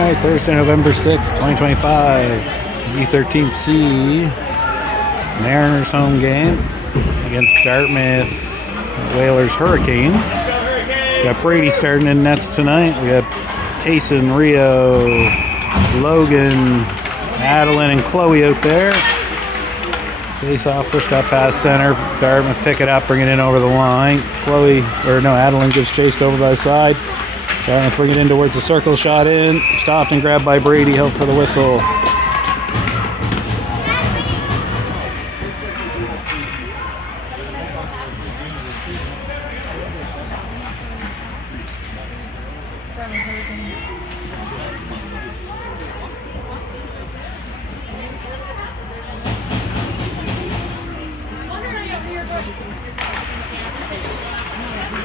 Alright, Thursday, November 6th, 2025, U13C Mariners home game against Dartmouth Whalers Hurricanes. We got Brady starting in nets tonight. We got Kaysen, Rio, Logan, Adeline, and Chloe out there. Face off, pushed up past center. Dartmouth pick it up, bring it in over the line. Adeline gives chased over by the side. Dartmouth bring it in towards the circle, shot in. Stopped and grabbed by Brady, held for the whistle.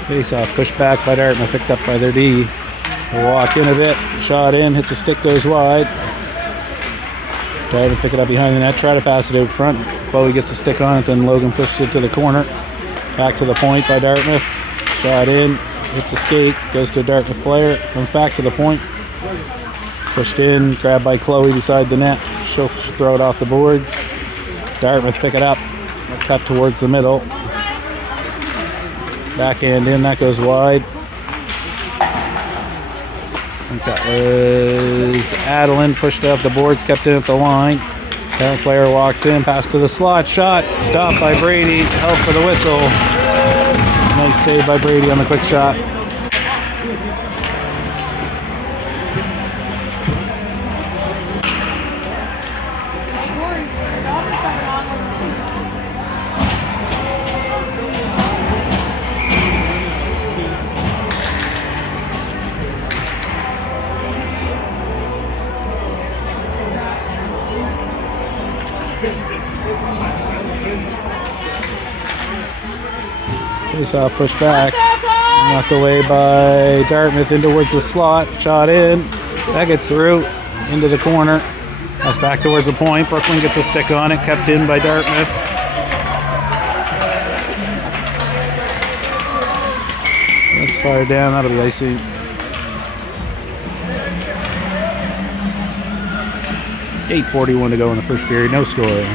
Face off, pushed back by Dartmouth, picked up by their D. They'll walk in a bit, shot in, hits a stick, goes wide. Dartmouth pick it up behind the net, try to pass it out front. Chloe gets a stick on it, then Logan pushes it to the corner. Back to the point by Dartmouth. Shot in, hits a skate, goes to a Dartmouth player, comes back to the point. Pushed in, grabbed by Chloe beside the net. She'll throw it off the boards. Dartmouth pick it up, cut towards the middle. Backhand in, that goes wide. I think that was Adeline, pushed up the boards, kept it at the line. Parent player walks in, pass to the slot, shot, stopped by Brady, held for the whistle. Nice save by Brady on the quick shot. Face off, push back. Knocked away by Dartmouth in towards the slot. Shot in. That gets through. Into the corner. That's back towards the point. Brooklyn gets a stick on it. Kept in by Dartmouth. That's fired down. That'll be icy. .8:41 to go in the first period. No score.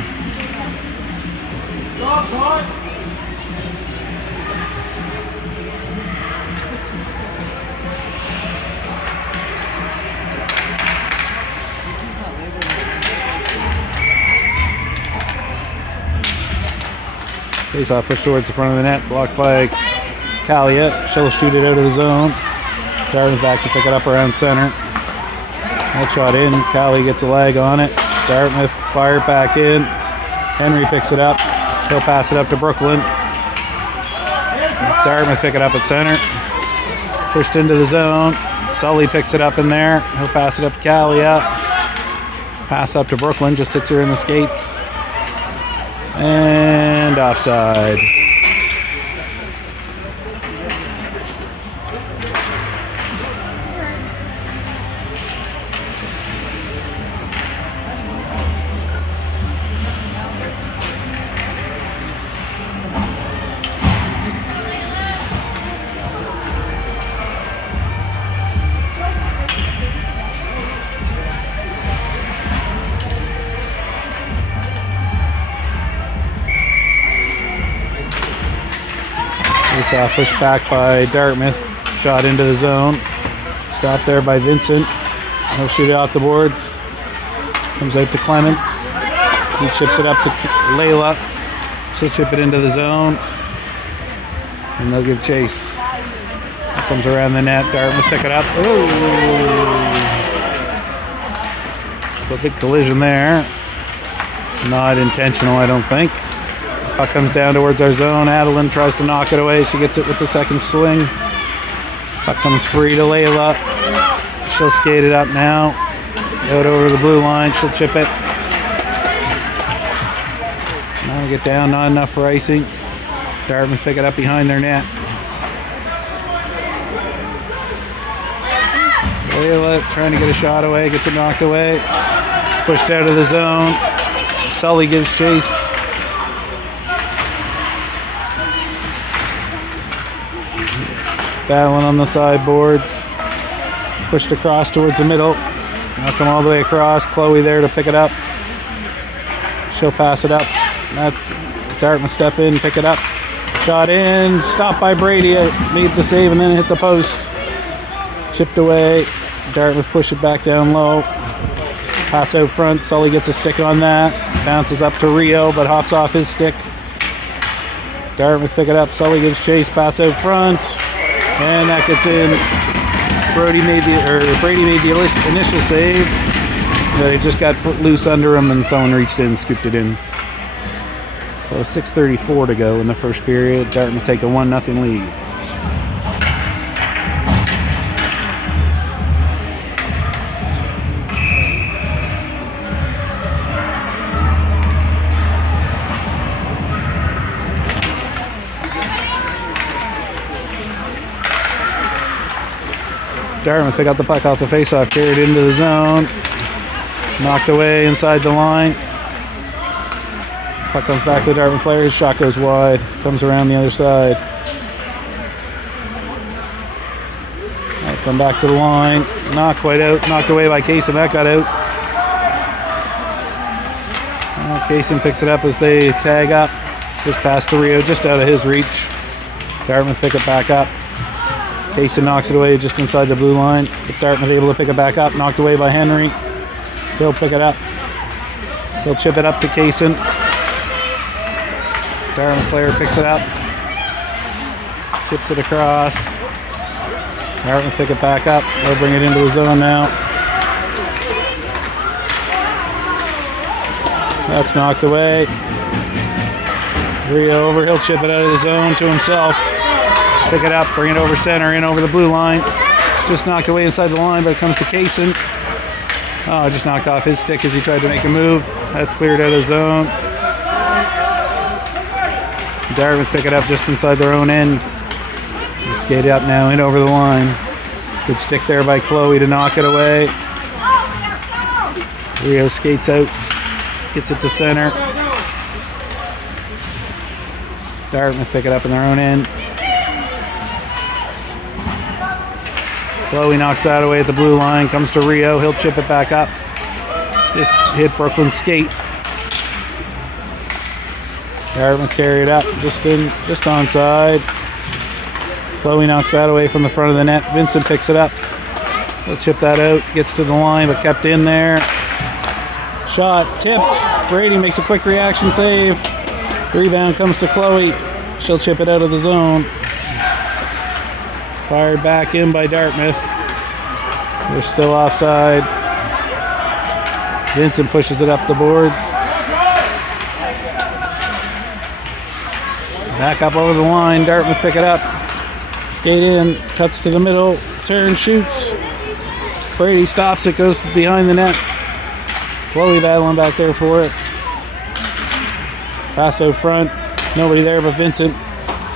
Face off, push towards the front of the net, blocked by Kalia. She'll shoot it out of the zone. Dartmouth back to pick it up around center. That shot in. Kalia gets a leg on it. Dartmouth fire back in. Henry picks it up. He'll pass it up to Brooklyn. Dartmouth pick it up at center. Pushed into the zone. Sully picks it up in there. He'll pass it up to Kalia. Pass up to Brooklyn. Just sticks her in the skates. And offside. Face off, pushed back by Dartmouth. Shot into the zone. Stopped there by Vincent. He'll shoot it off the boards. Comes out to Clements. He chips it up to Layla. She'll chip it into the zone. And they'll give chase. That comes around the net. Dartmouth pick it up. Ooh. A big collision there. Not intentional, I don't think. Puck comes down towards our zone. Adeline tries to knock it away. She gets it with the second swing. Puck comes free to Layla. She'll skate it up now. Out over the blue line. She'll chip it. Now we get down. Not enough for icing. Dartmouth pick it up behind their net. Layla trying to get a shot away. Gets it knocked away. It's pushed out of the zone. Sully gives chase. Battling on the sideboards. Pushed across towards the middle. Now come all the way across. Chloe there to pick it up. She'll pass it up. That's Dartmouth step in, pick it up. Shot in, stopped by Brady. Made the save and then hit the post. Chipped away. Dartmouth push it back down low. Pass out front. Sully gets a stick on that. Bounces up to Rio, but hops off his stick. Dartmouth pick it up. Sully gives chase. Pass out front, and that gets in. Brady made the initial save. But it just got loose under him, and someone reached in and scooped it in. So 6:34 to go in the first period. Dartmouth take a 1-0 lead. Dartmouth pick up the puck off the faceoff, carried into the zone, knocked away inside the line. Puck comes back to the Dartmouth players, shot goes wide, comes around the other side. Right, come back to the line, not quite out, knocked away by Kaysen, that got out. Kaysen picks it up as they tag up. Just pass to Rio, just out of his reach. Dartmouth pick it back up. Kaysen knocks it away just inside the blue line. But Dartmouth able to pick it back up. Knocked away by Henry. He'll pick it up. He'll chip it up to Kaysen. Dartmouth player picks it up. Chips it across. Dartmouth pick it back up. They'll bring it into the zone now. That's knocked away. Rio over. He'll chip it out of the zone to himself. Pick it up, bring it over center, in over the blue line. Just knocked away inside the line, but it comes to Kaysen. Oh, just knocked off his stick as he tried to make a move. That's cleared out of the zone. Dartmouth pick it up just inside their own end. Skate up now, in over the line. Good stick there by Chloe to knock it away. Rio skates out, gets it to center. Dartmouth pick it up in their own end. Chloe knocks that away at the blue line, comes to Rio, he'll chip it back up. Just hit Brooklyn's skate. Dartmouth carry it up, just onside. Chloe knocks that away from the front of the net. Vincent picks it up. He'll chip that out, gets to the line, but kept in there. Shot, tipped. Brady makes a quick reaction save. Rebound comes to Chloe. She'll chip it out of the zone. Fired back in by Dartmouth. They're still offside. Vincent pushes it up the boards. Back up over the line. Dartmouth pick it up. Skate in. Cuts to the middle. Turn, shoots. Brady stops it. Goes behind the net. Chloe battling back there for it. Pass out front. Nobody there but Vincent.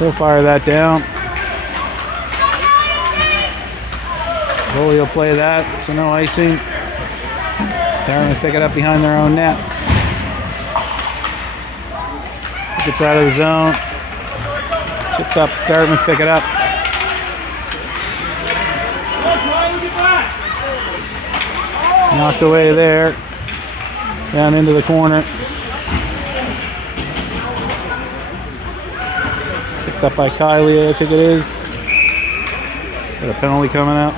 He'll fire that down. Chloe will play that, so no icing. Dartmouth pick it up behind their own net. Gets out of the zone. Chipped up. Dartmouth pick it up. Knocked away there. Down into the corner. Picked up by Kylie, I think it is. Got a penalty coming out.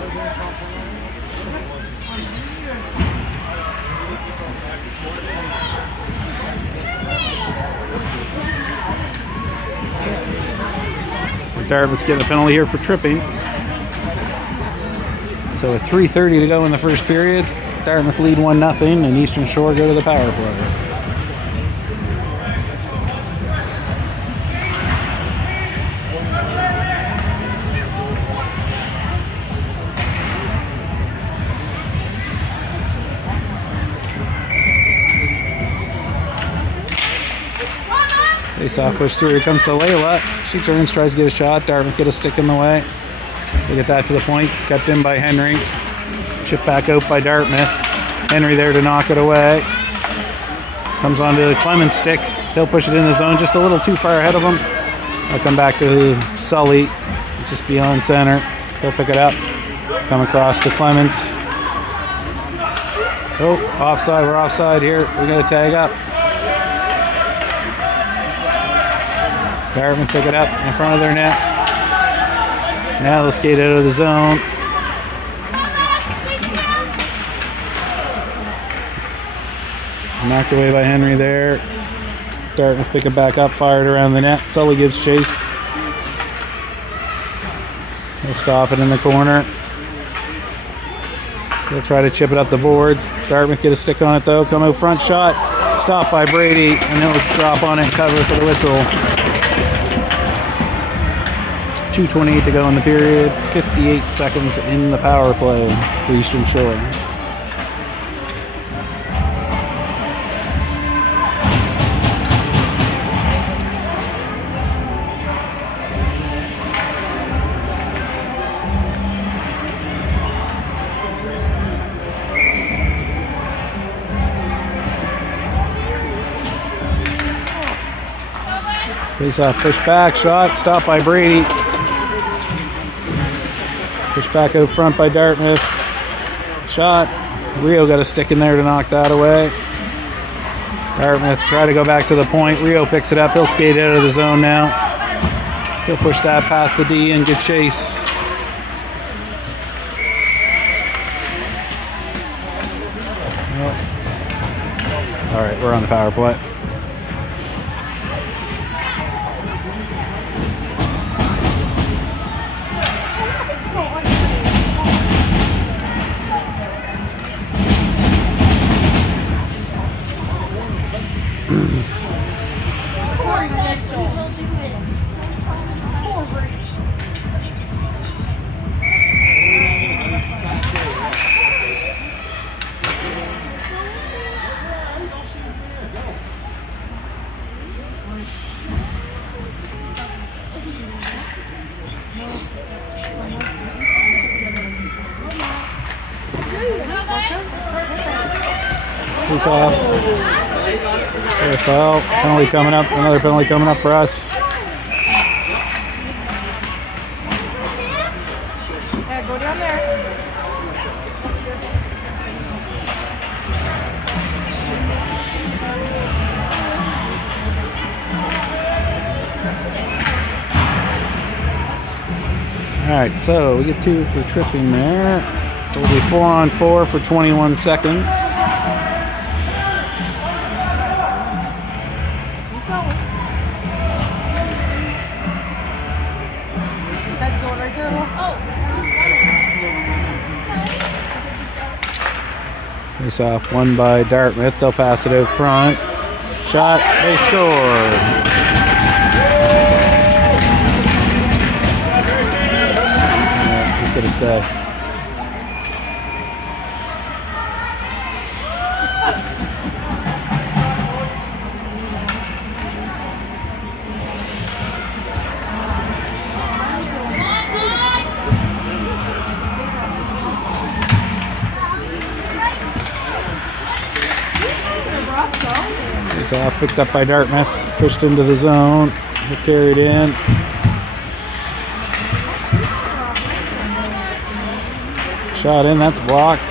Dartmouth's getting a penalty here for tripping. So with 3:30 to go in the first period, Dartmouth lead 1-0 and Eastern Shore go to the power play. Face-off push through. Here comes to Layla. She turns, tries to get a shot. Dartmouth get a stick in the way. They get that to the point. It's kept in by Henry. Chip back out by Dartmouth. Henry there to knock it away. Comes onto the Clemens stick. He'll push it in the zone just a little too far ahead of him. I'll come back to Sully, just beyond center. He'll pick it up. Come across to Clemens. Oh, offside. We're offside here. We're going to tag up. Dartmouth pick it up in front of their net. Now they'll skate out of the zone. Knocked away by Henry there. Dartmouth pick it back up, fired around the net. Sully gives chase. He'll stop it in the corner. He'll try to chip it up the boards. Dartmouth get a stick on it though. Come out front shot. Stopped by Brady, and he'll drop on it and cover for the whistle. 2:28 to go in the period. 58 seconds in the power play for Eastern Shore. Face off, push back, shot, stopped by Brady. Push back out front by Dartmouth. Shot. Rio got a stick in there to knock that away. Dartmouth try to go back to the point. Rio picks it up. He'll skate out of the zone now. He'll push that past the D and get chase. All right, we're on the power play. Face off. Foul. Penalty coming up. Another penalty coming up for us. Yeah, go down there. Alright, so we get 2 for tripping there. So we'll be 4-on-4 for 21 seconds. Face off, won by Dartmouth. They'll pass it out front. Shot, they score. He's gonna stay. It's off, picked up by Dartmouth, pushed into the zone, carried in. Shot in, that's blocked.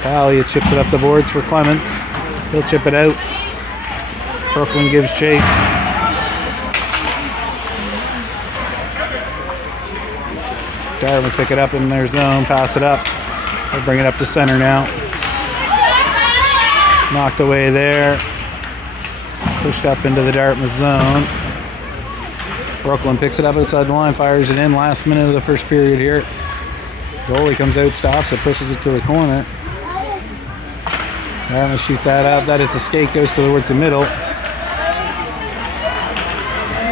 Talia chips it up the boards for Clements. He'll chip it out. Brooklyn gives chase. Dartmouth pick it up in their zone, pass it up. They'll bring it up to center now. Knocked away there. Pushed up into the Dartmouth zone. Brooklyn picks it up outside the line, fires it in. Last minute of the first period here. Goalie comes out, stops it, pushes it to the corner. Dartmouth shoot that out. That it's a skate, goes towards the middle.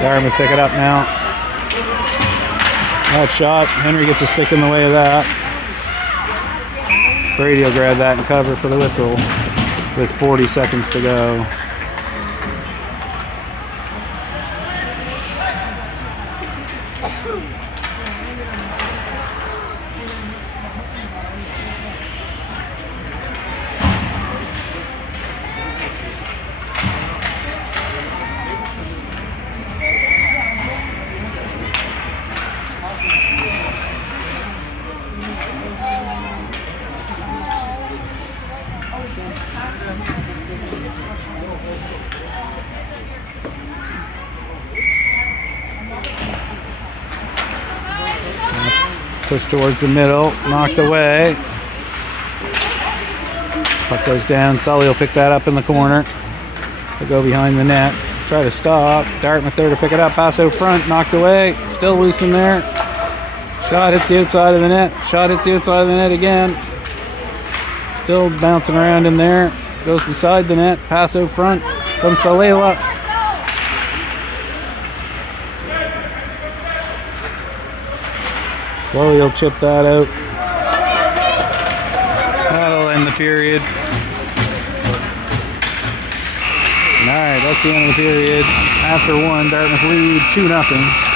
Dartmouth pick it up now. That shot. Henry gets a stick in the way of that. Brady will grab that and cover for the whistle with 40 seconds to go. Push towards the middle. Knocked away. Puck goes down. Sully will pick that up in the corner. They'll go behind the net. Try to stop. Dartmouth there to pick it up. Pass out front. Knocked away. Still loose in there. Shot hits the outside of the net. Shot hits the outside of the net again. Still bouncing around in there. Goes beside the net. Pass out front. Comes to Layla. Chloe will chip that out. That'll end the period. Alright, that's the end of the period. After one, Dartmouth lead 2-0.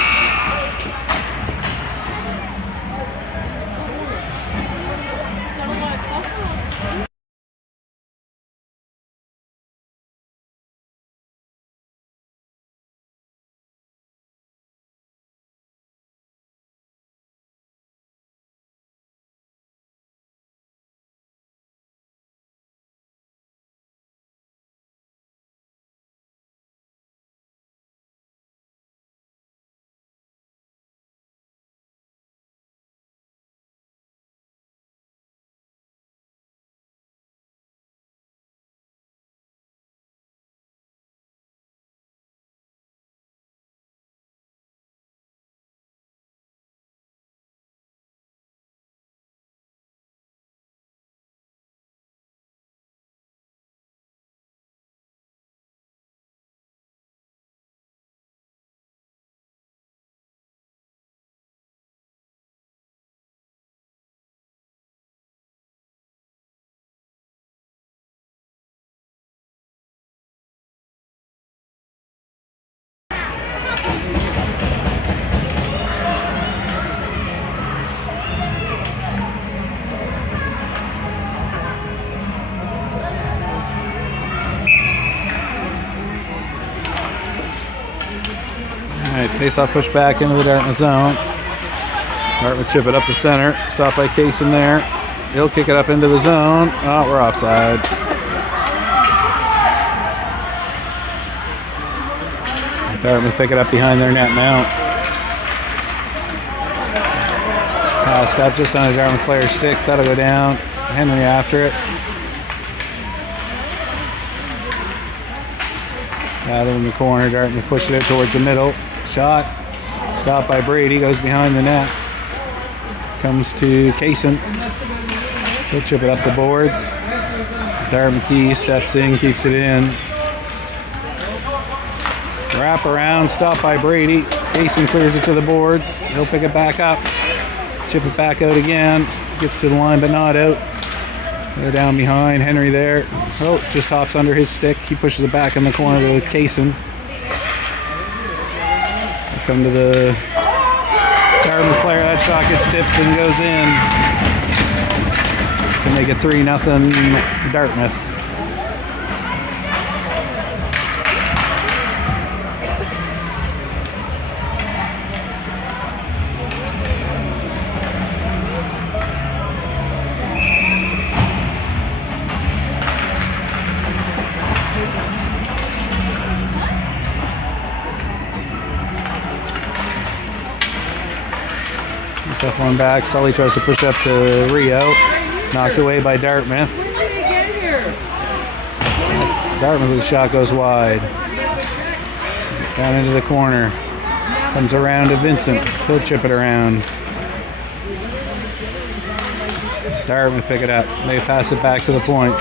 Alright, face-off push back into the Dartmouth zone. Dartmouth chip it up the center. Stopped by Kaysen there. He'll kick it up into the zone. Oh, we're offside. Dartmouth pick it up behind their net now. Stop just on a Dartmouth player's stick. That'll go down. Henry after it. Got it in the corner. Dartmouth pushing it towards the middle. Shot. Stopped by Brady. Goes behind the net. Comes to Kaysen. He'll chip it up the boards. Dartmouth D steps in, keeps it in. Wrap around. Stopped by Brady. Kaysen clears it to the boards. He'll pick it back up. Chip it back out again. Gets to the line, but not out. They're down behind. Henry there. Oh, just hops under his stick. He pushes it back in the corner to Kaysen. Come to the Dartmouth player. That shot gets tipped and goes in. To make it 3-0 Dartmouth. Tough one back. Sully tries to push up to Rio. Knocked away by Dartmouth. Dartmouth's shot goes wide. Down into the corner. Comes around to Vincent. He'll chip it around. Dartmouth pick it up. They pass it back to the point.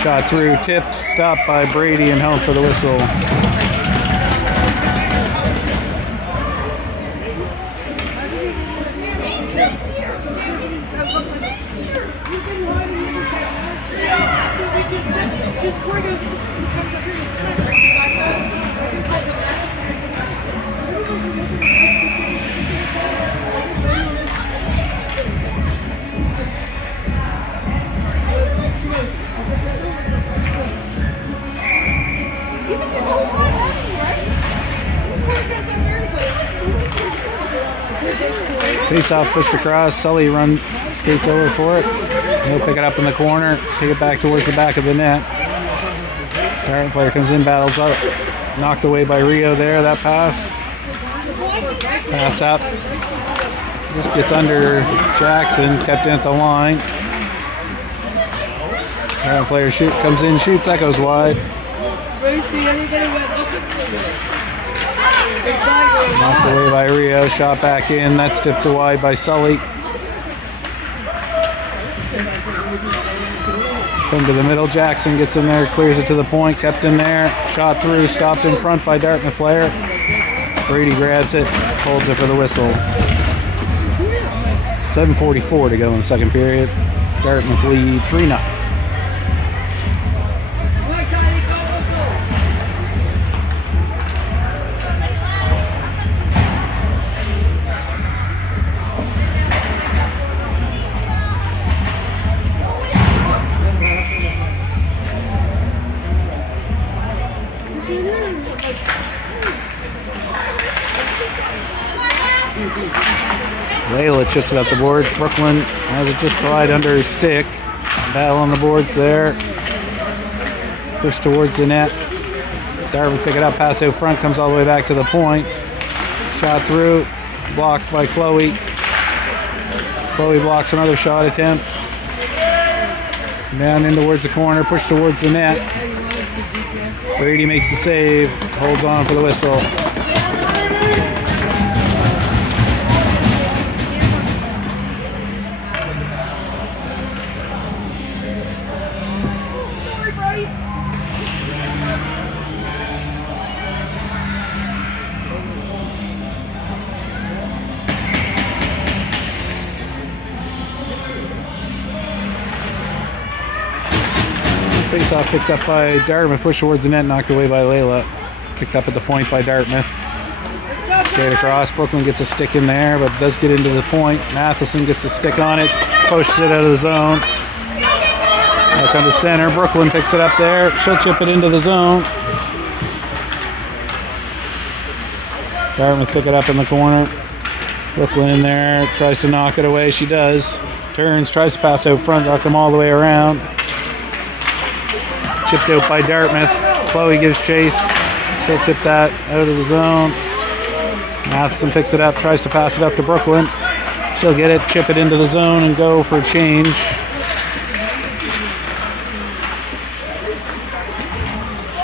Shot through. Tipped. Stopped by Brady and held for the whistle. Face-off pushed across. Sully skates over for it. He'll pick it up in the corner. Take it back towards the back of the net. Dartmouth player comes in, battles up. Knocked away by Rio there. That pass. Pass up. Just gets under Jackson, kept in at the line. Player comes in, shoots, that goes wide. Knocked away by Rio, shot back in, that's tipped wide by Sully. Come to the middle, Jackson gets in there, clears it to the point, kept in there, shot through, stopped in front by Dartmouth player. Brady grabs it, holds it for the whistle. 7:44 to go in the second period. Dartmouth lead 3-0. Layla chips it up the boards. Brooklyn has it just slide under his stick. Battle on the boards there. Push towards the net. Dartmouth pick it up, pass out front, comes all the way back to the point. Shot through, blocked by Chloe. Chloe blocks another shot attempt. Down in towards the corner, push towards the net. Brady makes the save, holds on for the whistle. Face-off picked up by Dartmouth, pushed towards the net, knocked away by Layla. Picked up at the point by Dartmouth. Straight across, Brooklyn gets a stick in there, but does get into the point. Matheson gets a stick on it, pushes it out of the zone. Now comes to center, Brooklyn picks it up there, she'll chip it into the zone. Dartmouth pick it up in the corner. Brooklyn in there, tries to knock it away, she does. Turns, tries to pass out front, knock them all the way around. Chipped out by Dartmouth. Chloe gives chase. She'll chip that out of the zone. Matheson picks it up, tries to pass it up to Brooklyn. She'll get it, chip it into the zone, and go for a change.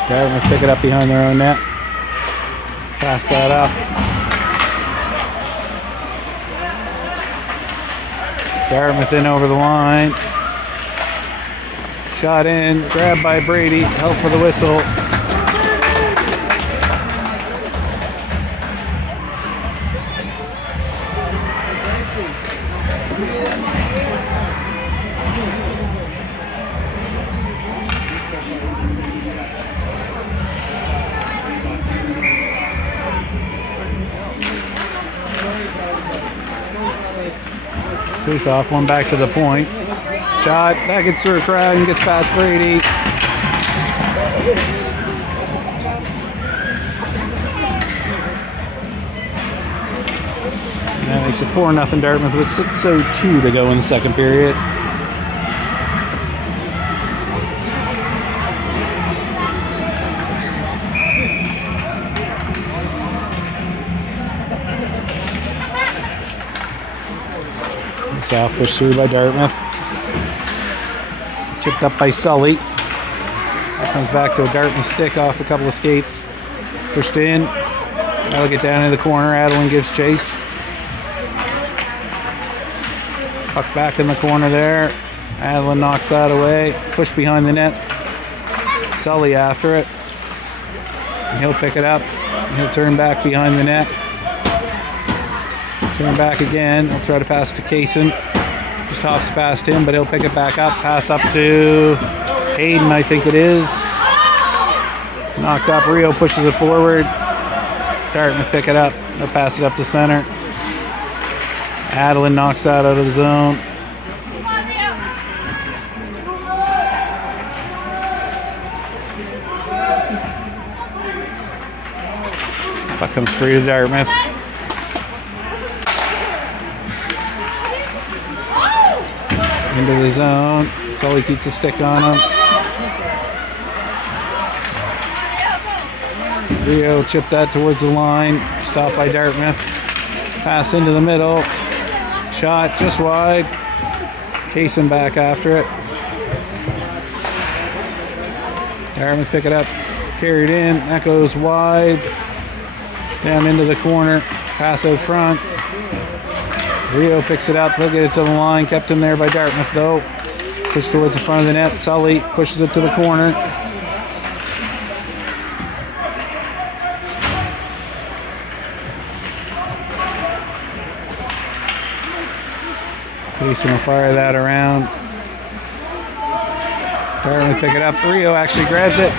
Dartmouth pick it up behind their own net. Pass that up. Dartmouth in over the line. Shot in, grabbed by Brady, help for the whistle. Face off, one back to the point. Shot, that gets through a crowd and gets past Brady. And that makes it 4-0 Dartmouth with 6:02 to go in the second period. South pushed through by Dartmouth. Chipped up by Sully. That comes back to a Dartmouth stick off a couple of skates. Pushed in. That'll get down in the corner. Adeline gives chase. Puck back in the corner there. Adeline knocks that away. Push behind the net. Sully after it. And he'll pick it up. He'll turn back behind the net. Turn back again. He'll try to pass to Kaysen. Just hops past him, but he'll pick it back up. Pass up to Hayden, I think it is. Knocked up. Rio pushes it forward. Dartmouth pick it up. They'll pass it up to center. Adeline knocks that out of the zone. Puck comes free to Dartmouth. Into the zone. Sully keeps a stick on him. Rio chipped that towards the line. Stopped by Dartmouth. Pass into the middle. Shot just wide. Kaysen back after it. Dartmouth pick it up. Carried in. That goes wide. Down into the corner. Pass out front. Rio picks it up. He'll get it to the line. Kept him there by Dartmouth though. Push towards the front of the net. Sully pushes it to the corner. Kaysen will fire that around. Dartmouth pick it up. Rio actually grabs it.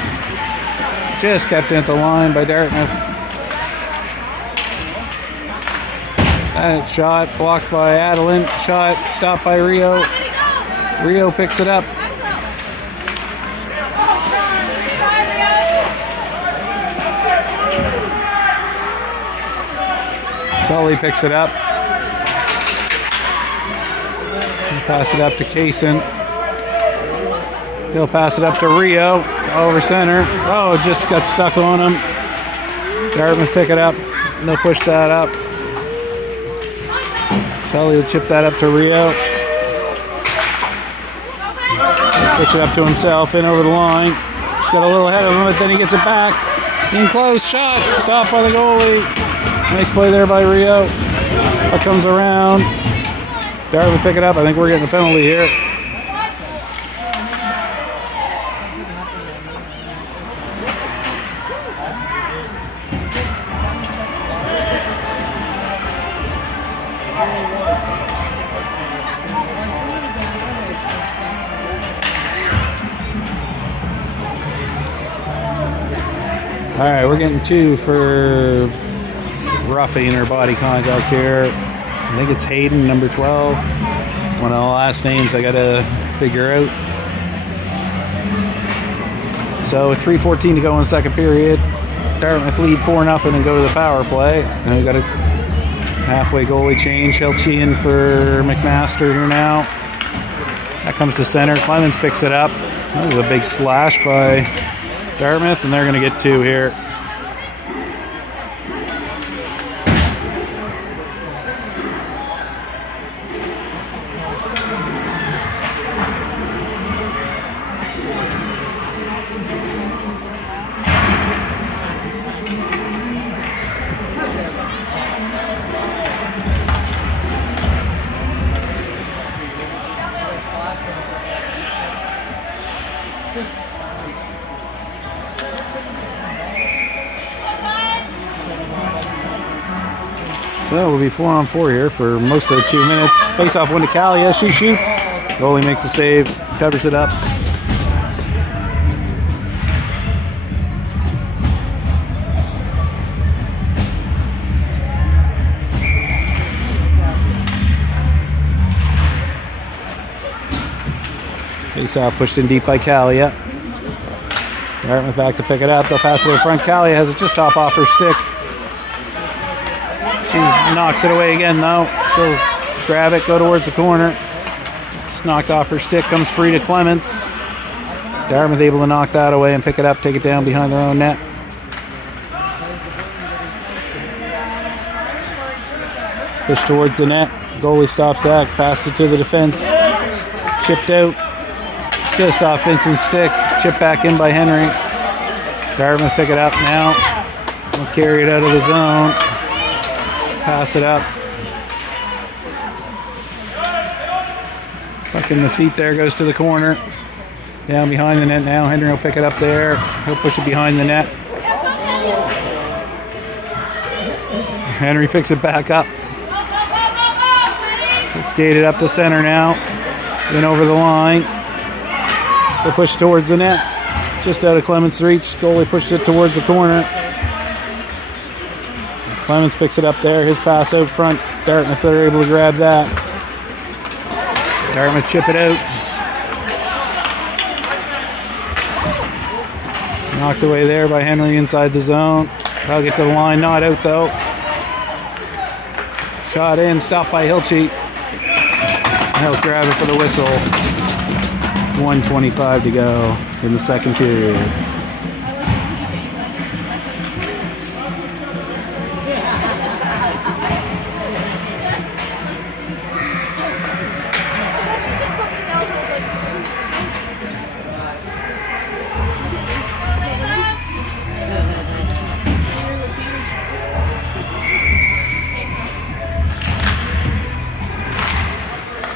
Just kept it at the line by Dartmouth. That shot blocked by Adeline. Shot stopped by Rio. Rio picks it up. Sully picks it up. He'll pass it up to Kaysen. He'll pass it up to Rio. Over center. Oh, just got stuck on him. Dartmouth pick it up. And they'll push that up. Sully will chip that up to Rio. Push it up to himself, in over the line. Just got a little ahead of him, but then he gets it back. In close, shot, stopped by the goalie. Nice play there by Rio. That comes around. Dartmouth pick it up. I think we're getting a penalty here. All right, we're getting 2 for roughing or body contact here. I think it's Hayden, number 12. One of the last names I got to figure out. So with 3:14 to go in the second period, Dartmouth lead 4-0 and go to the power play. And we got a halfway goalie change. Hilchi in for McMaster here now. That comes to center. Clemens picks it up. That was a big slash by Dartmouth, and they're going to get 2 here. So we'll be 4-on-4 here for most of the 2 minutes. Face-off win to Kalia. She shoots. Goalie makes the saves. Covers it up. Face-off pushed in deep by Kalia. Dartmouth back to pick it up. They'll pass it in front. Kalia has it just off her stick. She knocks it away again though. She'll grab it, go towards the corner. Just knocked off her stick, comes free to Clements. Dartmouth able to knock that away and pick it up, take it down behind their own net. Push towards the net. Goalie stops that, passes it to the defense. Chipped out. Just off Vincent's stick. Chipped back in by Henry. Dartmouth pick it up now. We'll carry it out of the zone. Pass it up. Fucking the feet there, goes to the corner. Down behind the net now. Henry will pick it up there. He'll push it behind the net. Henry picks it back up. He'll skate it up to center now. In over the line. He'll push towards the net. Just out of Clements' reach. Goalie pushes it towards the corner. Clements picks it up there. His pass out front. Dartmouth, they're able to grab that. Dartmouth chip it out. Knocked away there by Henry inside the zone. I'll get to the line. Not out though. Shot in. Stopped by Hilchi. He'll grab it for the whistle. 1:25 to go in the second period.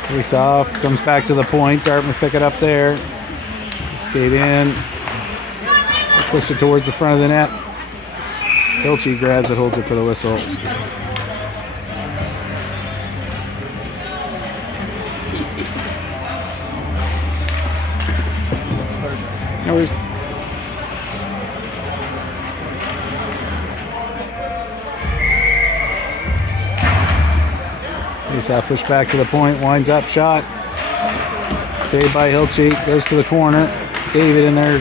Face off, comes back to the point. Dartmouth pick it up there. Skate in. Push it towards the front of the net. Hilchey grabs it, holds it for the whistle. No worries. Face-off push back to the point, winds up, shot. Saved by Hilchey, goes to the corner. David in there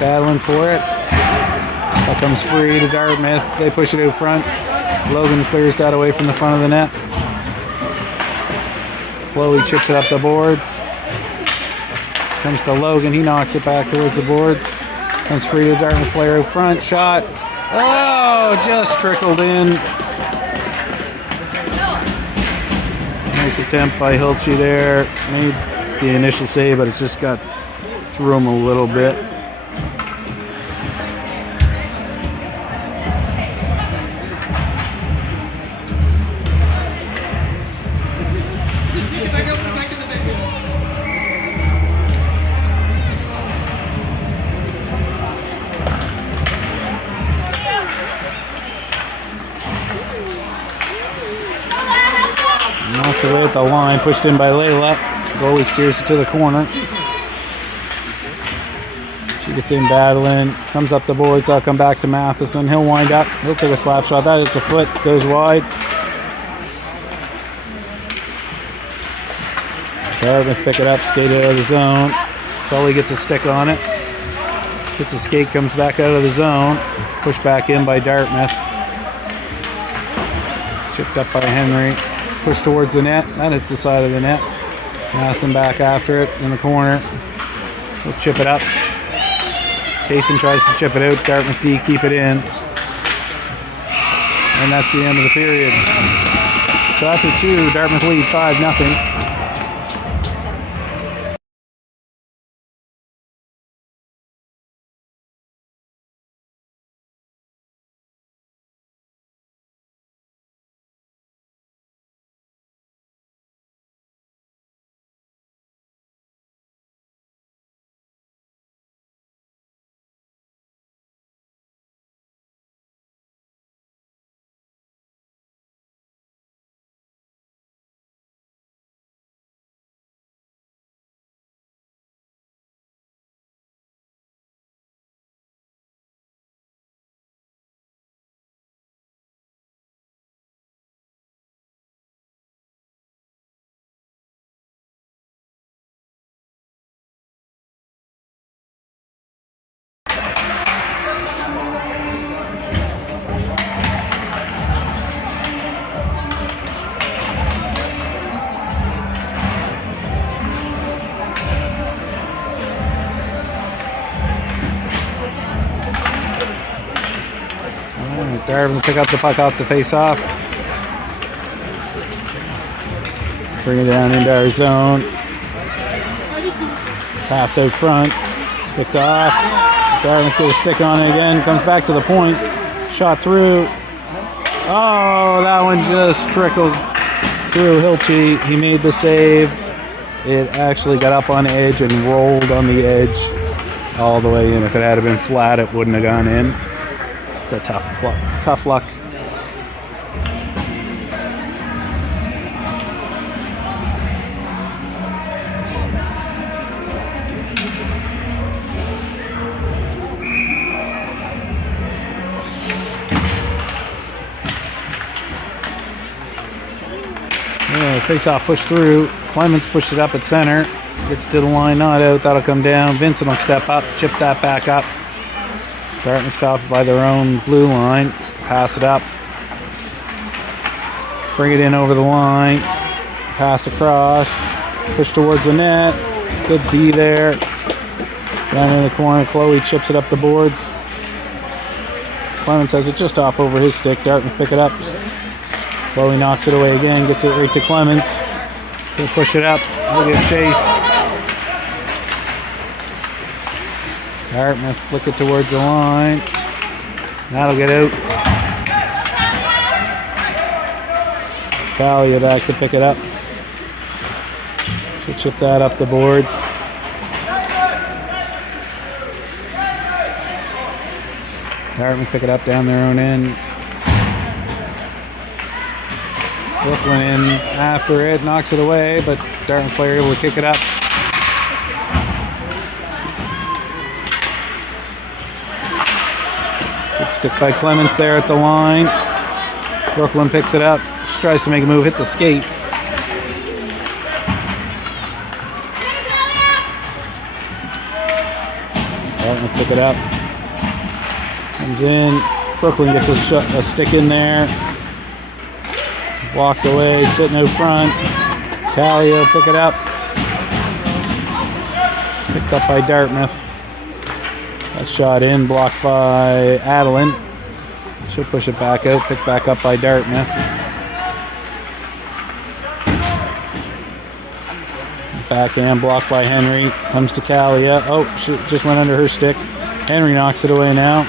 battling for it. That comes free to Dartmouth. They push it out front. Logan clears that away from the front of the net. Chloe chips it up the boards. Comes to Logan, he knocks it back towards the boards. Comes free to Dartmouth player out front, shot. Oh, just trickled in. Nice attempt by Hilchey there. Made the initial save, but it just got through him a little bit. Knocked away at the line, pushed in by Layla. Goalie steers it to the corner. She gets in battling, comes up the boards. That'll come back to Matheson. He'll wind up. He'll take a slap shot. That hits a foot, goes wide. Dartmouth pick it up, skate out of the zone. Sully gets a stick on it. Gets a skate, comes back out of the zone. Pushed back in by Dartmouth. Chipped up by Henry. Push towards the net. That hits the side of the net. Matheson back after it in the corner. He'll chip it up. Kaysen tries to chip it out. Dartmouth D keep it in. And that's the end of the period. So after 2, Dartmouth lead 5-0. Darvin pick up the puck off the face-off. Bring it down into our zone. Pass out front. Picked off. Darvin gets a stick on it again. Comes back to the point. Shot through. Oh, that one just trickled through Hilchey. He made the save. It actually got up on edge and rolled on the edge all the way in. If it had been flat, it wouldn't have gone in. It's a tough luck. Face-off push through. Clements pushed it up at center. Gets to the line, not out. That'll come down. Vincent will step up, chip that back up. Dartmouth stopped by their own blue line. Pass it up. Bring it in over the line. Pass across. Push towards the net. Good D there. Down in the corner, Chloe chips it up the boards. Clemens has it just off over his stick. Dartmouth pick it up. Chloe knocks it away again. Gets it right to Clemens. He'll push it up. He'll get chase. Dartmouth flick it towards the line. That'll get out. Talia back to pick it up. chip that up the boards. Dartmouth pick it up down their own end. Brooklyn in after it, knocks it away, but Dartmouth player able to kick it up. Good stick by Clements there at the line. Brooklyn picks it up, she tries to make a move, hits a skate. Dartmouth pick it up. Comes in. Brooklyn gets a stick in there. Walked away, sitting out front. Callio pick it up. Picked up by Dartmouth. That shot in, blocked by Adeline. She'll push it back out, picked back up by Dartmouth. Backhand blocked by Henry. Comes to Callio. Oh, she just went under her stick. Henry knocks it away now.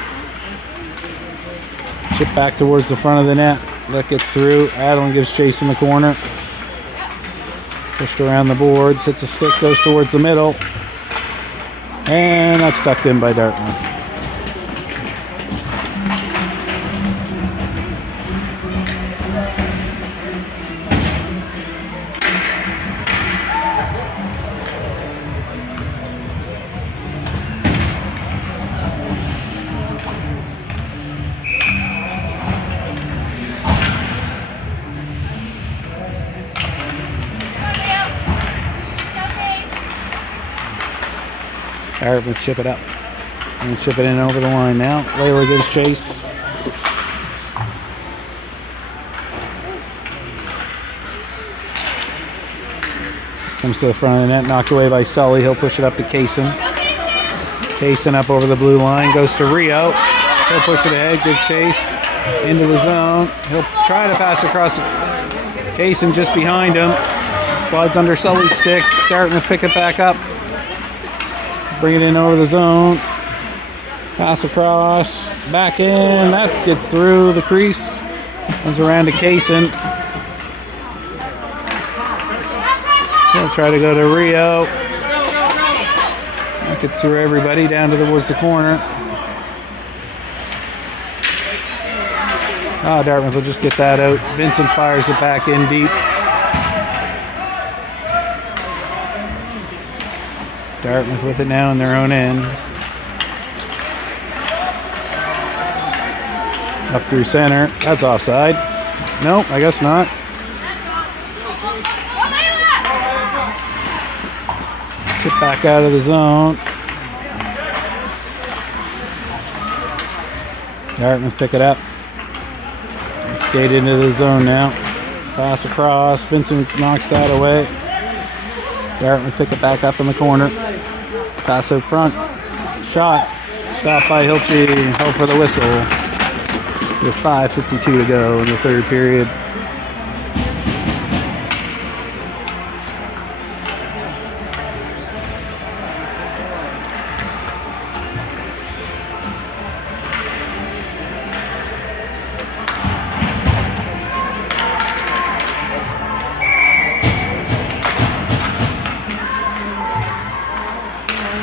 Chip back towards the front of the net. That gets through. Adeline gives chase in the corner. Pushed around the boards. Hits a stick, goes towards the middle. And that's tucked in by Dartmouth. Dartmouth chip it up. And chip it in over the line now. Layla gives chase. Comes to the front of the net, knocked away by Sully. He'll push it up to Kaysen. Kaysen up over the blue line, goes to Rio. He'll push it ahead, good chase. Into the zone. He'll try to pass across. Kaysen just behind him. Slides under Sully's stick. Dartmouth pick it back up. Bring it in over the zone. Pass across. Back in. That gets through the crease. Comes around to Kaysen. He'll try to go to Rio. That gets through everybody down towards the corner. Dartmouth will just get that out. Vincent fires it back in deep. Dartmouth with it now in their own end. Up through center. That's offside. Nope, I guess not. Chip back out of the zone. Dartmouth pick it up. Skate into the zone now. Pass across. Vincent knocks that away. Dartmouth pick it back up in the corner. Pass out front. Shot. Stopped by Hilchey. Held for the whistle. With 5:52 to go in the third period.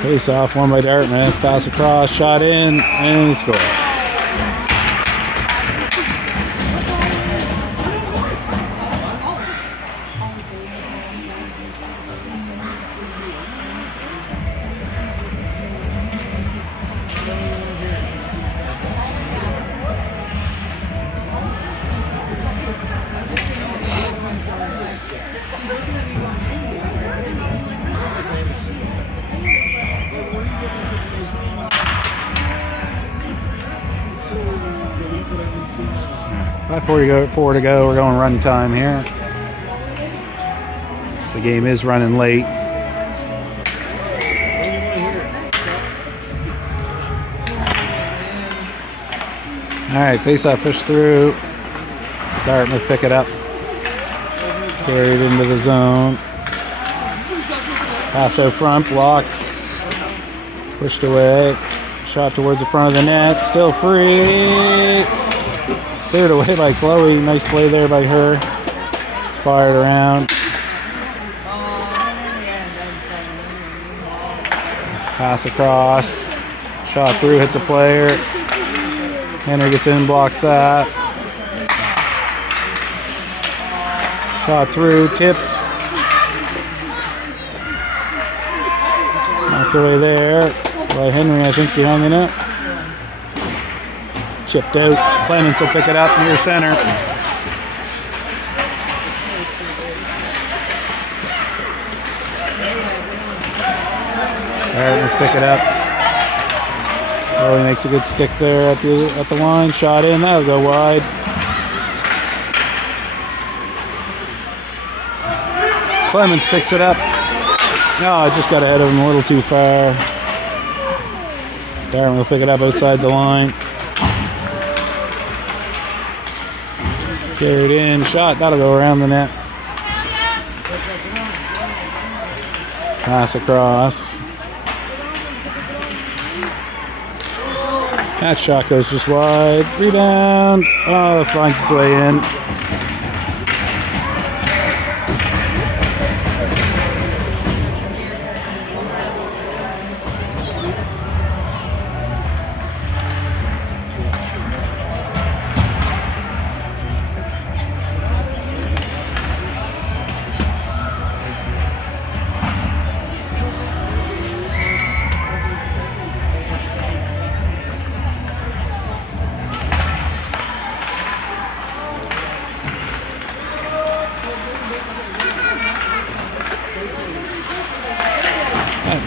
Face off, won by Dartmouth. Pass across, shot in, and score. Four to go. We're going run time here. The game is running late. All right, face-off push through. Dartmouth pick it up. Carried into the zone. Pass out front, blocked. Pushed away. Shot towards the front of the net. Still free. Cleared away by Chloe. Nice play there by her. It's fired around. Pass across. Shot through, hits a player. Henry gets in, blocks that. Shot through, tipped. Knocked away there by Henry, I think, behind the net. Chipped out. Clements will pick it up near center. All right, let's pick it up. Oh, he makes a good stick there at the line. Shot in, that'll go wide. Clements picks it up. No, I just got ahead of him a little too far. Darren will pick it up outside the line. Carried in, shot, that'll go around the net. Pass across. That shot goes just wide. Rebound. Oh, finds its way in.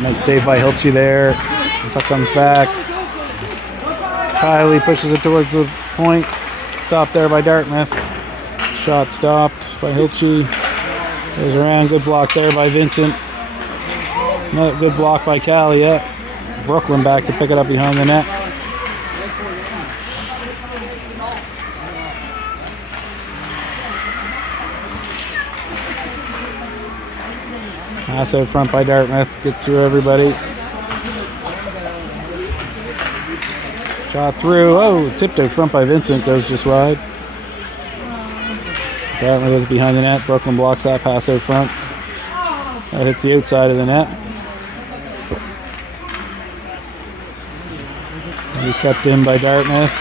Nice save by Hilchey there. Puck comes back. Kylie pushes it towards the point. Stopped there by Dartmouth. Shot stopped by Hilchey. Goes around. Good block there by Vincent. Another good block by Kalia. Brooklyn back to pick it up behind the net. Pass out front by Dartmouth, gets through everybody. Shot through, oh, tipped out front by Vincent, goes just wide. Dartmouth is behind the net, Brooklyn blocks that pass out front. That hits the outside of the net. He kept in by Dartmouth.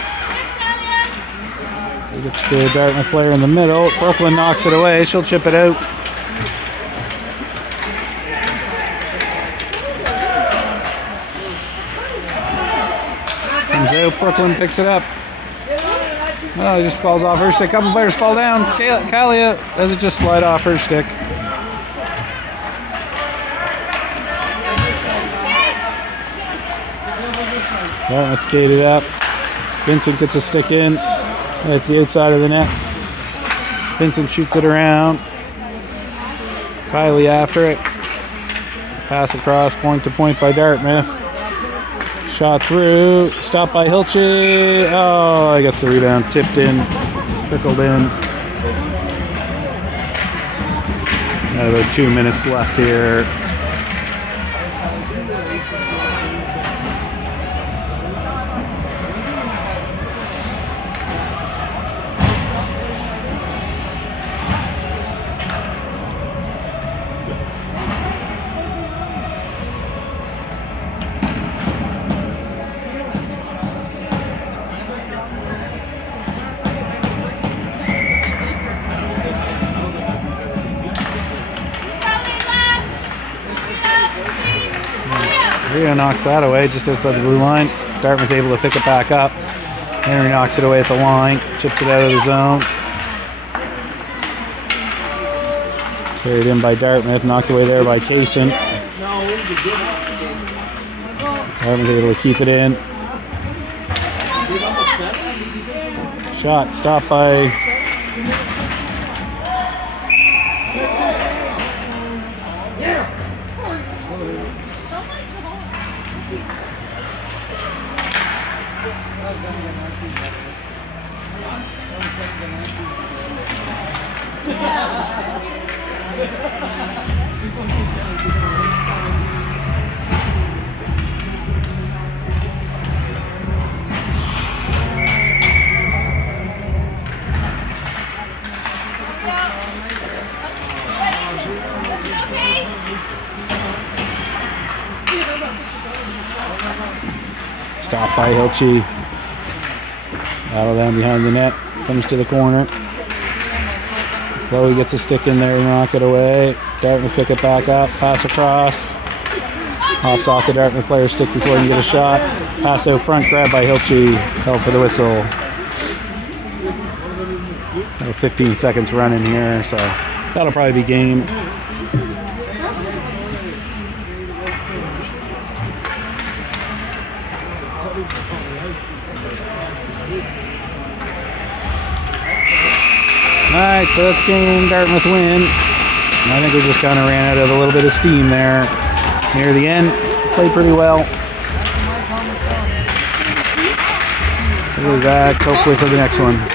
He gets to a Dartmouth player in the middle. Brooklyn knocks it away, she'll chip it out. Out. Brooklyn picks it up. Oh, it just falls off her stick. Couple players fall down. Kalia does it just slide off her stick. Dartmouth skated up. Vincent gets a stick in. It's the outside of the net. Vincent shoots it around. Kylie after it. Pass across, point to point by Dartmouth. Shot through, stopped by Hilchey. Oh, I guess the rebound tipped in, trickled in. About 2 minutes left here. Rio knocks that away just outside the blue line. Dartmouth able to pick it back up. Henry knocks it away at the line, chips it out of the zone. Carried in by Dartmouth, knocked away there by Kaysen. Dartmouth able to keep it in. Shot stopped by Stopped by Hilchi. Battle down behind the net. Comes to the corner. Chloe gets a stick in there and knock it away. Dartmouth pick it back up. Pass across. Hops off the Dartmouth player's stick before he can get a shot. Pass out front. Grab by Hilchi. Held for the whistle. 15 seconds running here, so that'll probably be game. Alright, so that's game. Dartmouth win. I think we just kind of ran out of a little bit of steam there near the end. Played pretty well. We'll be back hopefully for the next one.